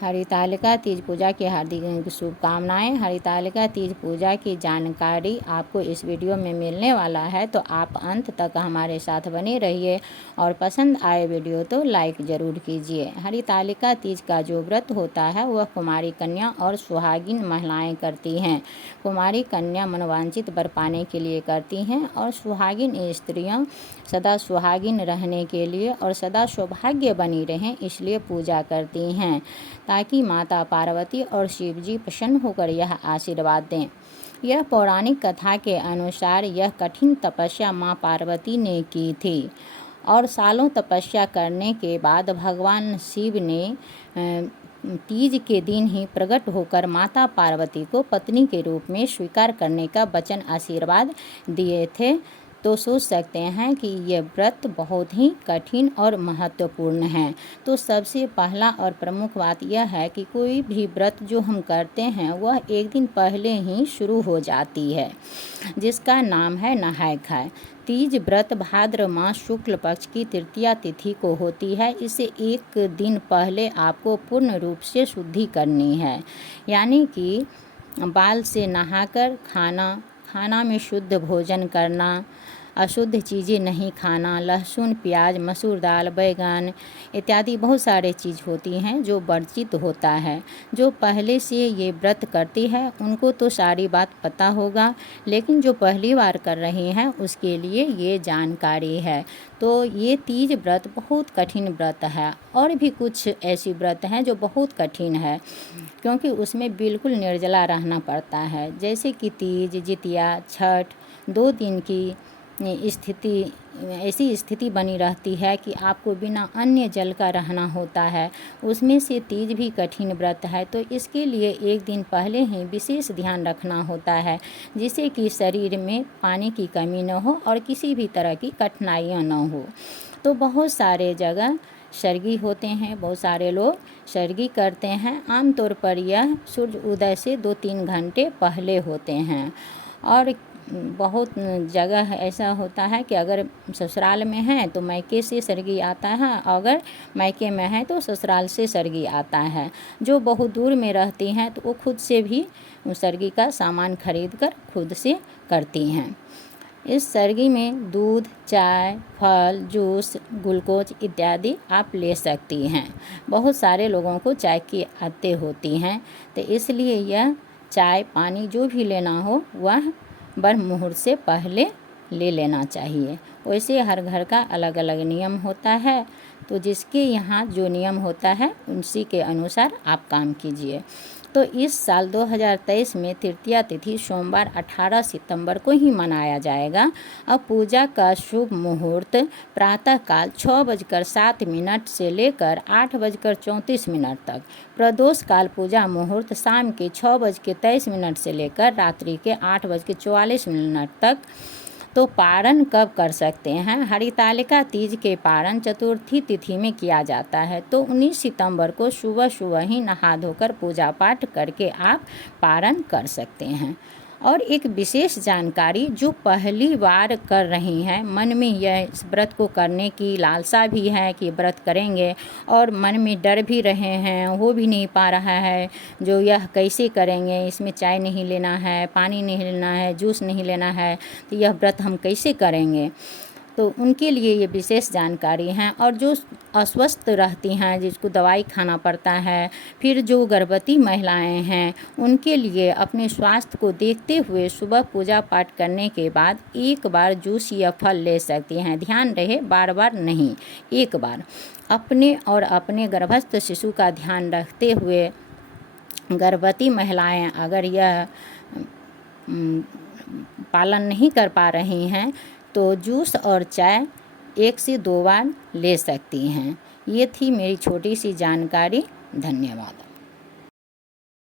हरितालिका तीज पूजा की हार्दिक शुभकामनाएं। हरितालिका तीज पूजा की जानकारी आपको इस वीडियो में मिलने वाला है, तो आप अंत तक हमारे साथ बने रहिए और पसंद आए वीडियो तो लाइक ज़रूर कीजिए। हरितालिका तीज का जो व्रत होता है वह कुमारी कन्या और सुहागिन महिलाएं करती हैं। कुमारी कन्या मनोवांछित वर पाने के लिए करती हैं और सुहागिन स्त्रियाँ सदा सुहागिन रहने के लिए और सदा सौभाग्य बनी रहें इसलिए पूजा करती हैं, ताकि माता पार्वती और शिव जी प्रसन्न होकर यह आशीर्वाद दें। यह पौराणिक कथा के अनुसार यह कठिन तपस्या माँ पार्वती ने की थी और सालों तपस्या करने के बाद भगवान शिव ने तीज के दिन ही प्रकट होकर माता पार्वती को पत्नी के रूप में स्वीकार करने का वचन आशीर्वाद दिए थे। तो सोच सकते हैं कि ये व्रत बहुत ही कठिन और महत्वपूर्ण है। तो सबसे पहला और प्रमुख बात यह है कि कोई भी व्रत जो हम करते हैं वह एक दिन पहले ही शुरू हो जाती है, जिसका नाम है नहाय खाय। तीज व्रत भाद्र मास शुक्ल पक्ष की तृतीया तिथि को होती है। इसे एक दिन पहले आपको पूर्ण रूप से शुद्धि करनी है, यानी कि बाल से नहाकर खाना में शुद्ध भोजन करना, अशुद्ध चीज़ें नहीं खाना, लहसुन प्याज मसूर दाल बैगन इत्यादि बहुत सारे चीज़ होती हैं जो वर्जित होता है। जो पहले से ये व्रत करती है उनको तो सारी बात पता होगा, लेकिन जो पहली बार कर रहे हैं उसके लिए ये जानकारी है। तो ये तीज व्रत बहुत कठिन व्रत है और भी कुछ ऐसी व्रत हैं जो बहुत कठिन है, क्योंकि उसमें बिल्कुल निर्जला रहना पड़ता है। जैसे कि तीज, जितिया, छठ 2 दिन की ऐसी स्थिति बनी रहती है कि आपको बिना अन्य जल का रहना होता है। उसमें से तीज भी कठिन व्रत है, तो इसके लिए एक दिन पहले ही विशेष ध्यान रखना होता है, जिससे कि शरीर में पानी की कमी न हो और किसी भी तरह की कठिनाइयाँ न हो। तो बहुत सारे जगह सरगी होते हैं, बहुत सारे लोग सरगी करते हैं। आमतौर पर यह सूर्य उदय से 2-3 घंटे पहले होते हैं और बहुत जगह ऐसा होता है कि अगर ससुराल में है तो मायके से सरगी आता है, अगर मायके में है तो ससुराल से सरगी आता है। जो बहुत दूर में रहती हैं तो वो खुद से भी सरगी का सामान खरीद कर खुद से करती हैं। इस सरगी में दूध, चाय, फल, जूस, ग्लूकोज इत्यादि आप ले सकती हैं। बहुत सारे लोगों को चाय की आदतें होती हैं, तो इसलिए यह चाय पानी जो भी लेना हो वह ब्रह्म मुहूर्त से पहले ले लेना चाहिए। वैसे हर घर का अलग अलग नियम होता है, तो जिसके यहाँ जो नियम होता है उसी के अनुसार आप काम कीजिए। तो इस साल 2023 में तृतीया तिथि सोमवार 18 सितंबर को ही मनाया जाएगा। अब पूजा का शुभ मुहूर्त प्रातःकाल 6:07 से लेकर 8:34 तक, प्रदोष काल पूजा मुहूर्त शाम के 6:23 से लेकर रात्रि के 8:44 तक। तो पारण कब कर सकते हैं? हरितालिका तीज के पारण चतुर्थी तिथि में किया जाता है, तो 19 सितंबर को सुबह सुबह ही नहा धोकर पूजा पाठ करके आप पारण कर सकते हैं। और एक विशेष जानकारी, जो पहली बार कर रही हैं, मन में यह इस व्रत को करने की लालसा भी है कि व्रत करेंगे और मन में डर भी रहे हैं, हो भी नहीं पा रहा है जो यह कैसे करेंगे, इसमें चाय नहीं लेना है, पानी नहीं लेना है, जूस नहीं लेना है, तो यह व्रत हम कैसे करेंगे, तो उनके लिए ये विशेष जानकारी है। और जो अस्वस्थ रहती हैं, जिसको दवाई खाना पड़ता है, फिर जो गर्भवती महिलाएं हैं, उनके लिए अपने स्वास्थ्य को देखते हुए सुबह पूजा पाठ करने के बाद एक बार जूस या फल ले सकती हैं। ध्यान रहे बार बार नहीं, एक बार। अपने और अपने गर्भस्थ शिशु का ध्यान रखते हुए गर्भवती महिलाएं अगर यह पालन नहीं कर पा रही हैं तो जूस और चाय 1 से 2 बार ले सकती हैं। ये थी मेरी छोटी सी जानकारी। धन्यवाद।